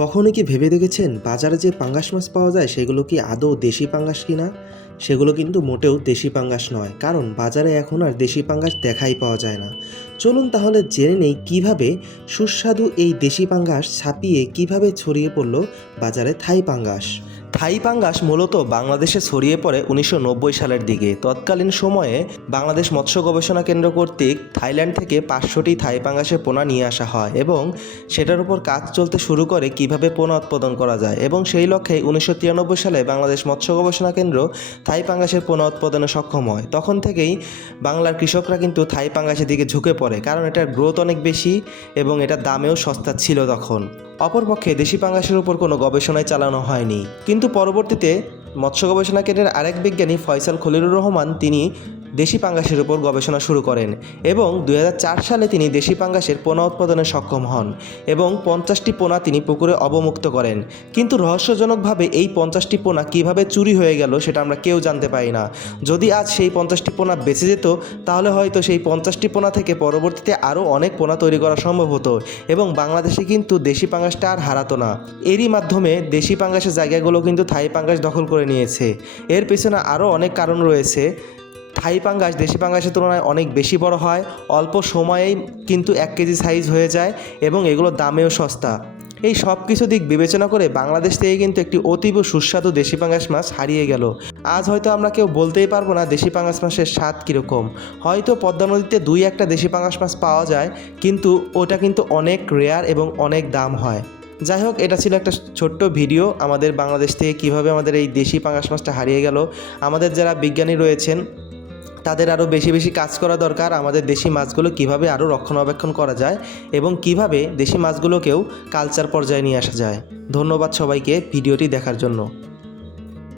কখনো কি ভেবে দেখেছেন বাজারে যে পাঙ্গাস মাছ পাওয়া যায়, সেগুলো কি আদৌ দেশি পাঙ্গাস কিনা? সেগুলো কিন্তু মোটেও দেশি পাঙ্গাস নয়, কারণ বাজারে এখন আর দেশি পাঙ্গাস দেখাই পাওয়া যায় না। চলুন তাহলে জেনে নেই কীভাবে সুস্বাদু এই দেশি পাঙ্গাস ছাপিয়ে কীভাবে ছড়িয়ে পড়ল বাজারে থাই পাঙ্গাস। থাই পাঙ্গাস মূলত বাংলাদেশে ছড়িয়ে পড়ে উনিশশো নব্বই সালের দিকে। তৎকালীন সময়ে বাংলাদেশ মৎস্য গবেষণা কেন্দ্র কর্তৃক থাইল্যান্ড থেকে পাঁচশোটি থাই পাঙ্গাসের পোনা নিয়ে আসা হয় এবং সেটার উপর কাজ চলতে শুরু করে কীভাবে পোনা উৎপাদন করা যায় এবং সেই লক্ষ্যে উনিশশো তিরানব্বই সালে বাংলাদেশ মৎস্য গবেষণা কেন্দ্র থাই পাঙ্গাসের পোনা উৎপাদনে সক্ষম হয়। তখন থেকেই বাংলার কৃষকরা কিন্তু থাই পাঙ্গাসের দিকে ঝুঁকে পড়ে, কারণ এটার গ্রোথ অনেক বেশি এবং এটার দামেও সস্তা ছিল তখন। অপরপক্ষে দেশি পাঙ্গাসের উপর কোনো গবেষণায় চালানো হয়নি। কিন্তু পরবর্তীতে মৎস্য গবেষণা কেন্দ্রের আরেক বিজ্ঞানী ফয়সাল খলিলুর রহমান, তিনি দেশি পাঙ্গাসের উপর গবেষণা শুরু করেন এবং দুই হাজার চার সালে তিনি দেশি পাঙ্গাসের পোনা উৎপাদনে সক্ষম হন এবং পঞ্চাশটি পোনা তিনি পুকুরে অবমুক্ত করেন। কিন্তু রহস্যজনকভাবে এই পঞ্চাশটি পোনা কীভাবে চুরি হয়ে গেল সেটা আমরা কেউ জানতে পারি না। যদি আজ সেই পঞ্চাশটি পোনা বেঁচে যেত, তাহলে হয়তো সেই পঞ্চাশটি পোনা থেকে পরবর্তীতে আরও অনেক পোনা তৈরি করা সম্ভব হতো এবং বাংলাদেশে কিন্তু দেশি পাঙ্গাসটা আর হারাতো না। এরই মাধ্যমে দেশি পাঙ্গাসের জায়গাগুলো কিন্তু থাই পাঙ্গাস দখল করে নিয়েছে। এর পেছনে আরও অনেক কারণ রয়েছে। থাই পাঙ্গাস, দেশি পাঙ্গাসের তুলনায় অনেক বেশি বড় হয়, অল্প সময়েই কিন্তু এক কেজি সাইজ হয়ে যায় এবং এগুলোর দামেও সস্তা। এই সব কিছু দিক বিবেচনা করে বাংলাদেশ থেকে কিন্তু একটি অতীব সুস্বাদু দেশি পাঙ্গাস মাছ হারিয়ে গেল। আজ হয়তো আমরা কেউ বলতেই পারব না দেশি পাঙ্গাস মাছের স্বাদ কীরকম। হয়তো পদ্মা নদীতে দুই একটা দেশি পাঙ্গাস মাছ পাওয়া যায়, কিন্তু ওটা কিন্তু অনেক রেয়ার এবং অনেক দাম হয়। যাই হোক, এটা ছিল একটা ছোট্ট ভিডিও আমাদের বাংলাদেশ থেকে কীভাবে আমাদের এই দেশি পাঙ্গাস মাছটা হারিয়ে গেল। আমাদের যারা বিজ্ঞানী রয়েছেন তাদের আরও বেশি বেশি কাজ করা দরকার। আমাদের দেশি মাছগুলো কীভাবে আরও রক্ষণাবেক্ষণ করা যায় এবং কীভাবে দেশি মাছগুলোকেও কালচার পর্যায়ে নিয়ে আসা যায়। ধন্যবাদ সবাইকে ভিডিওটি দেখার জন্য।